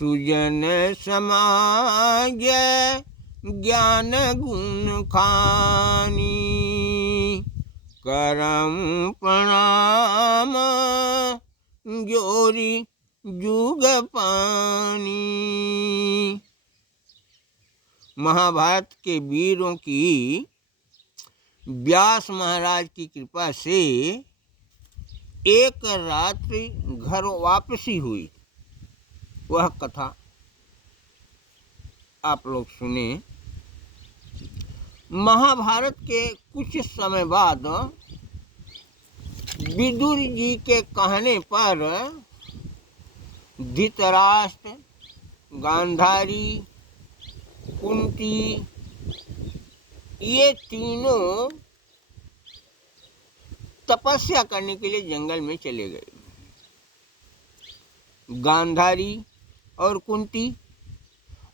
सुजन समाज ज्ञान गुण खानी, करम प्रणाम जोरी जुग पानी। महाभारत के वीरों की व्यास महाराज की कृपा से एक रात्रि घर वापसी हुई। वह कथा आप लोग सुने। महाभारत के कुछ समय बाद विदुर जी के कहने पर धृतराष्ट्र, गांधारी, कुंती ये तीनों तपस्या करने के लिए जंगल में चले गए। गांधारी और कुंती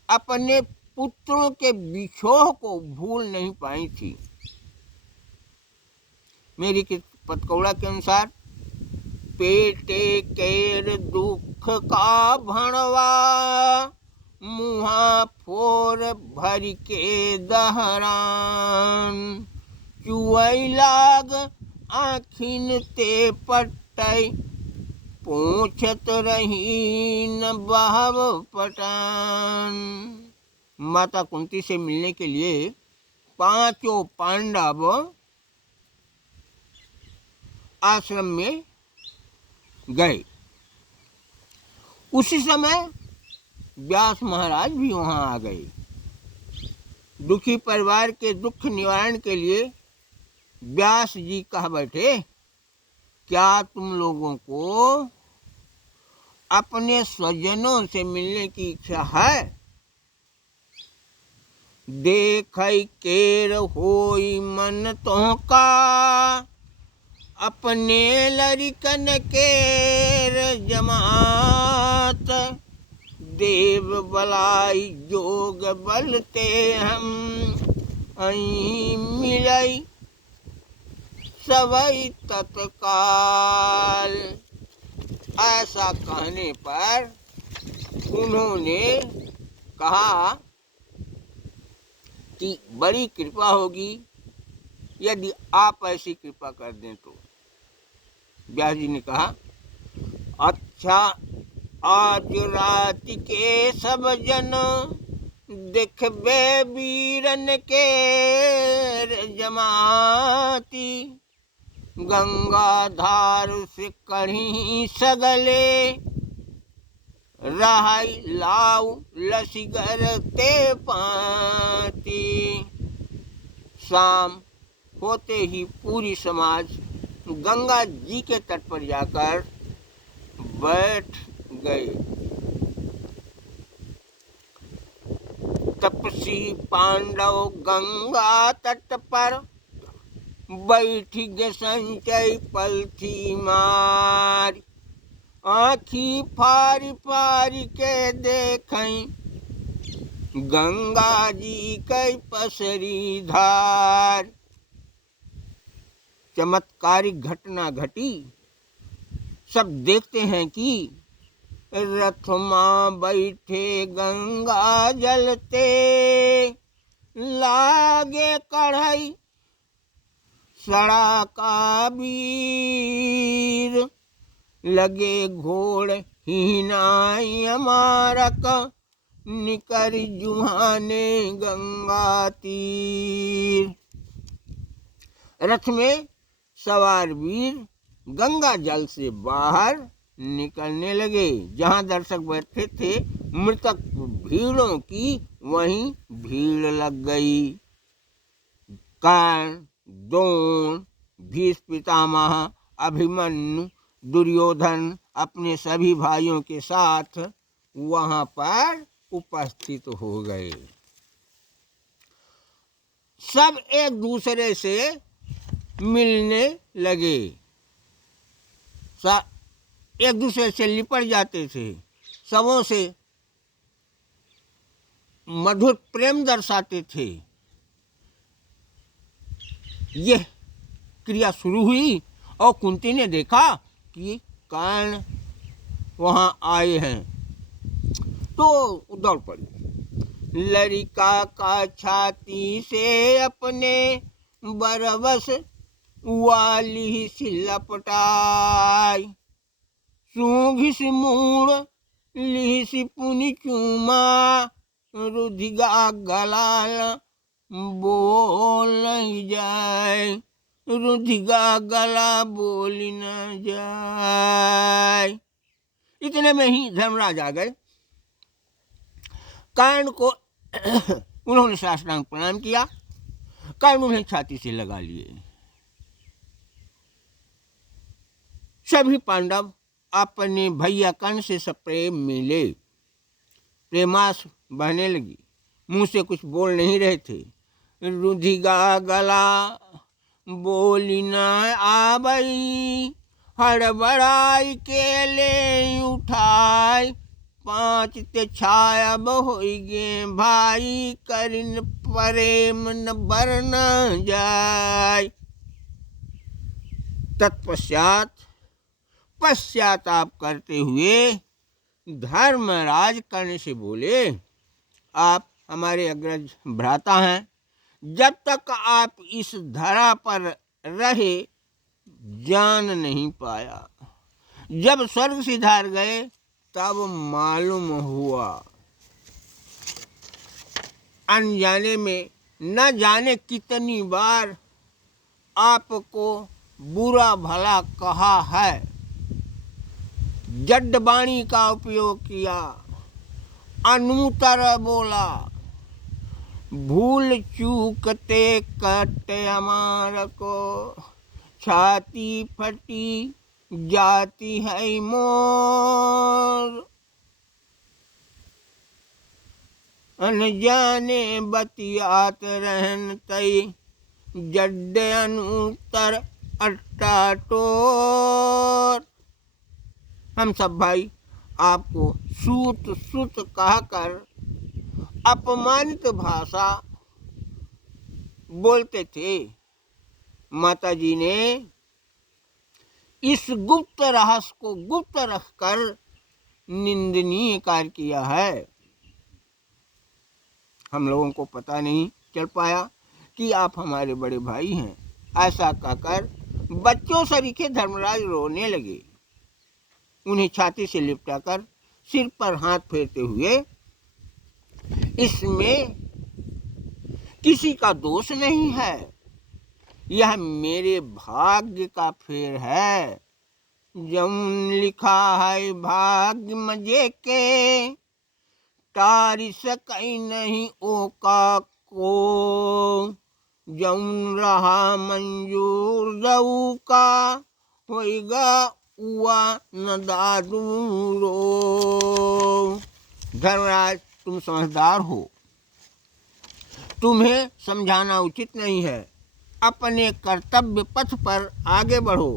अपने पुत्रों के विछोह को भूल नहीं पाई थी। मेरी पतकौड़ा के अनुसार पेटे केर दुख का भणवा, मुहा फोर भर के दहरान, चुवई लाग आखिन ते पटई, पूछत रही न बहव पटान। माता कुंती से मिलने के लिए पांचों पांडव आश्रम में गए। उसी समय व्यास महाराज भी वहां आ गए। दुखी परिवार के दुख निवारण के लिए व्यास जी कह बैठे, क्या तुम लोगों को अपने स्वजनों से मिलने की इच्छा है? देखई केर होई मन तो का, अपने लरिकन केर जमात, देव बलाई जोग बलते हम, अहीं मिलई सवई तत्काल। ऐसा कहने पर उन्होंने कहा कि बड़ी कृपा होगी यदि आप ऐसी कृपा कर दें तो। व्यास जी ने कहा, अच्छा आज रात के सब जन, देखबे वीरन के जमाती, गंगाधार से कढ़ी सगले, रहाई लाऊ लसीगर ते पाती। शाम होते ही पूरी समाज गंगा जी के तट पर जाकर बैठ गए। तपसी पांडव गंगा तट पर, बैठ गे संचय पलथी मार, आँखी फारी फारी के देखई, गंगा जी कई पसरी धार। चमत्कारिक घटना घटी। सब देखते हैं कि रथ मां बैठे गंगा जलते, लागे कढ़ाई सड़ा का वीर, लगे घोड़ हिनाई अमारक, निकर जुहाने गंगा तीर। रथ में सवार वीर गंगा जल से बाहर निकलने लगे। जहां दर्शक बैठे थे मृतक भीड़ों की वहीं भीड़ लग गई। कर्ण, द्रोण, भीष्म पितामह, अभिमन्यु, दुर्योधन अपने सभी भाइयों के साथ वहां पर उपस्थित हो गए। सब एक दूसरे से मिलने लगे, एक दूसरे से लिपट जाते थे, सबों से मधुर प्रेम दर्शाते थे। यह क्रिया शुरू हुई और कुंती ने देखा कि कर्ण वहां आए हैं। तो दौड़ पड़ी। लड़का का छाती से अपने बरबस वाली सी लपटाई, सूंघिस मूड़ लिहिस पुनि चूमा, रुधिगा गला बोल नहीं जाए, रुधिगा गला बोल न जाए। इतने में ही धर्मराज आ गए। कर्ण को उन्होंने साष्टांग प्रणाम किया। कर्ण उन्हें छाती से लगा लिए। सभी पांडव अपने भैया कर्ण से सप्रेम मिले। प्रेमास बहने लगी। मुंह से कुछ बोल नहीं रहे थे। रुधिगा गला बोली न आबई, हड़बड़ाई के ले उठाई, 5 ते छाया होई गे भाई, करिन प्रेम न बरन जाय। तत्पश्चात पश्चाताप करते हुए धर्मराज कर्ण से बोले, आप हमारे अग्रज भ्राता हैं। जब तक आप इस धरा पर रहे जान नहीं पाया। जब स्वर्ग सिधार गए तब मालूम हुआ। अनजाने में न जाने कितनी बार आपको बुरा भला कहा है, जड्डबाणी का उपयोग किया, अनुतर बोला, भूल चूकते कटे अमार को, छाती फटी जाती है मोर, अनजाने बतियात रहन तई, जड्डे अनुतर अट्टाटोर। हम सब भाई आपको सूत सूत कहकर अपमानित भाषा बोलते थे। माताजी ने इस गुप्त रहस्य को गुप्त रखकर निंदनीय कार्य किया है। हम लोगों को पता नहीं चल पाया कि आप हमारे बड़े भाई हैं। ऐसा कहकर बच्चों सरीखे धर्मराज रोने लगे। उन्हें छाती से लिपटाकर सिर पर हाथ फेरते हुए, इसमें किसी का दोष नहीं है, यह मेरे भाग्य का फेर है। जौन लिखा है भाग्य मजे के, तारी सकई नहीं ओका को, जौन रहा मंजूर दऊ का, होएगा उआ न दादूरो। धर्मराज तुम समझदार हो, तुम्हें समझाना उचित नहीं है। अपने कर्तव्य पथ पर आगे बढ़ो।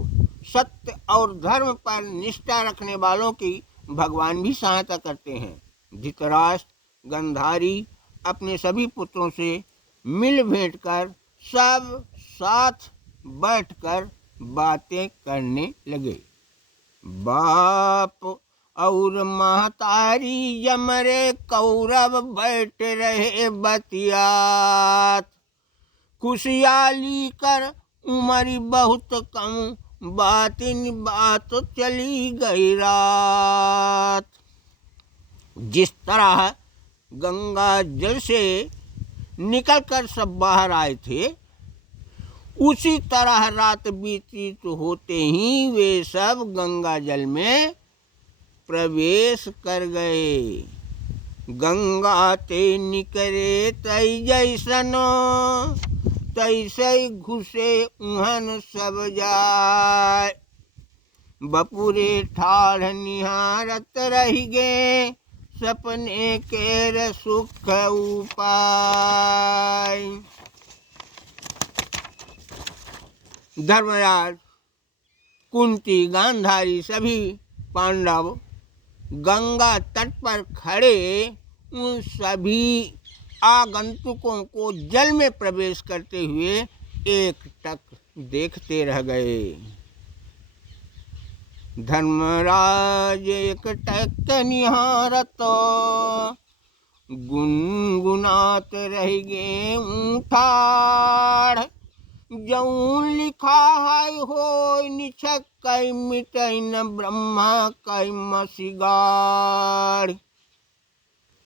सत्य और धर्म पर निष्ठा रखने वालों की भगवान भी सहायता करते हैं। धृतराष्ट्र गंधारी अपने सभी पुत्रों से मिल भेंट कर सब साथ बैठकर बातें करने लगे। बाप और महतारी जमरे कौरव बैठ रहे बतियात, खुशहाली कर उमरी बहुत कम, बातिन बात चली गई रात। जिस तरह गंगा जल से निकलकर सब बाहर आए थे, उसी तरह रात बीती तो होते ही वे सब गंगा जल में प्रवेश कर गए। गंगा ते निकरे तई जैसनो, तैसे घुसे उहन सब जाय। बपुरे ठाढ़ निहारत रही गे, सपने केर सुख उपाय। धर्मराज, कुंती, गांधारी सभी पांडव गंगा तट पर खड़े उन सभी आगंतुकों को जल में प्रवेश करते हुए एक टक देखते रह गए। धर्मराज एक टक निहारत गुनगुनात रह गे ऊठाड़। जऊन लिखा है हो निछक कई मिटई न ब्रह्मा कई मसिगाड़।